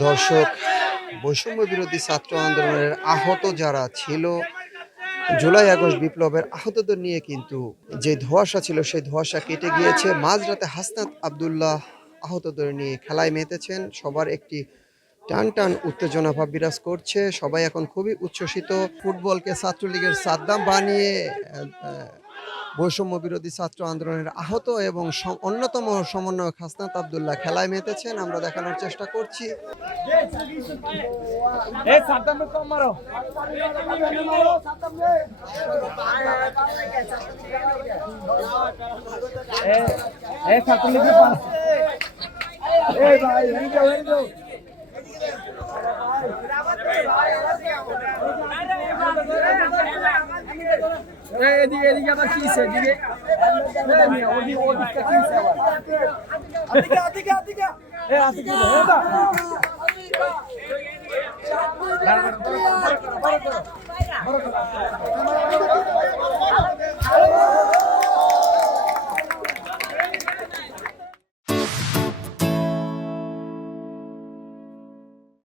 দর্শক, বৈষম্য বিরোধী ছাত্র আন্দোলনের আহত যারা ছিল, জুলাই আগস্ট বিপ্লবের আহতদের নিয়ে কিন্তু যে ধোঁয়াশা ছিল সেই ধোঁয়াশা কেটে গিয়েছে। মাঝরাতে হাসনাত আব্দুল্লাহ আহতদের নিয়ে খেলায় মেতেছেন। সবার একটি টান টান উত্তেজনা ভাব বিরাজ করছে। সবাই এখন খুবই উচ্ছ্বসিত। ফুটবলকে ছাত্রলীগের সাদ্দাম বানিয়ে বৈষম্য বিরোধী ছাত্র আন্দোলনের আহত এবং অন্যতম সমন্বয়ক হাসনাত আব্দুল্লাহ খেলায় মেতেছেন। আমরা দেখানোর চেষ্টা করছি। এদিকে এদিকে আবার কি এদিকে ওদিকটা কি